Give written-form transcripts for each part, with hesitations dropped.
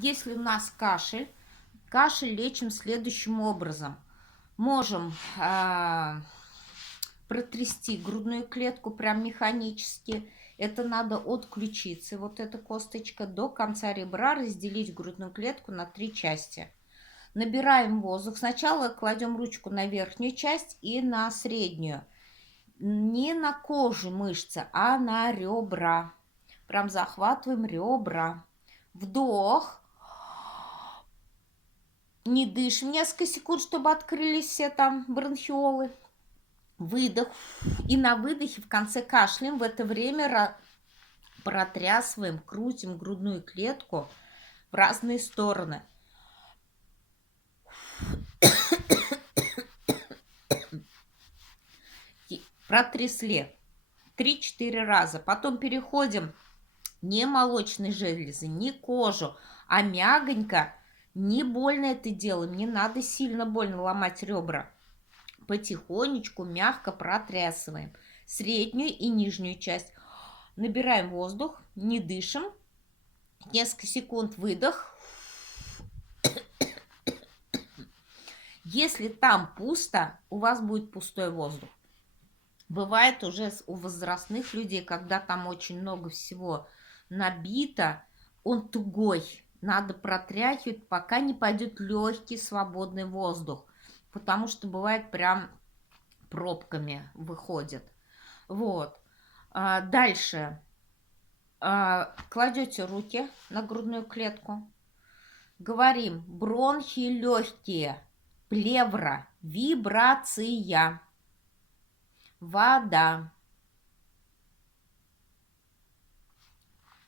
Если у нас кашель, кашель лечим следующим образом. Можем протрясти грудную клетку прям механически. Это надо от ключицы, вот эта косточка, до конца ребра разделить грудную клетку на 3 части. Набираем воздух. Сначала кладем ручку на верхнюю часть и на среднюю. Не на кожу мышцы, а на ребра. Прям захватываем ребра. Вдох. Не дышим несколько секунд, чтобы открылись все там бронхиолы. Выдох. И на выдохе в конце кашляем. В это время протрясываем, крутим грудную клетку в разные стороны. Протрясли 3-4 раза. Потом переходим не молочной железы, не кожу, а мягонько. Не больно это делаем, не надо сильно больно ломать ребра. Потихонечку, мягко протрясываем среднюю и нижнюю часть. Набираем воздух, не дышим. Несколько секунд выдох. Если там пусто, у вас будет пустой воздух. Бывает уже у возрастных людей, когда там очень много всего набито, он тугой. Надо протряхивать, пока не пойдет легкий свободный воздух. Потому что бывает прям пробками выходит. Вот. Дальше. Кладете руки на грудную клетку. Говорим: бронхи легкие, плевра, вибрация, вода.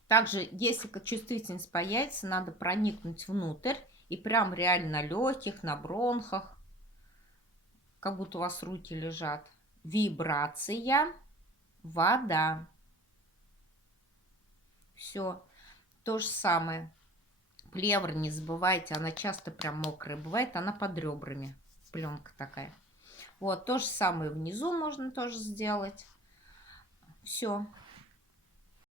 Также, если чувствительность появится, надо проникнуть внутрь и прям реально на легких, на бронхах, как будто у вас руки лежат. Вибрация, вода. Все. То же самое. Плевра, не забывайте, она часто прям мокрая бывает, она под ребрами. Пленка такая. Вот, то же самое внизу можно тоже сделать. Все.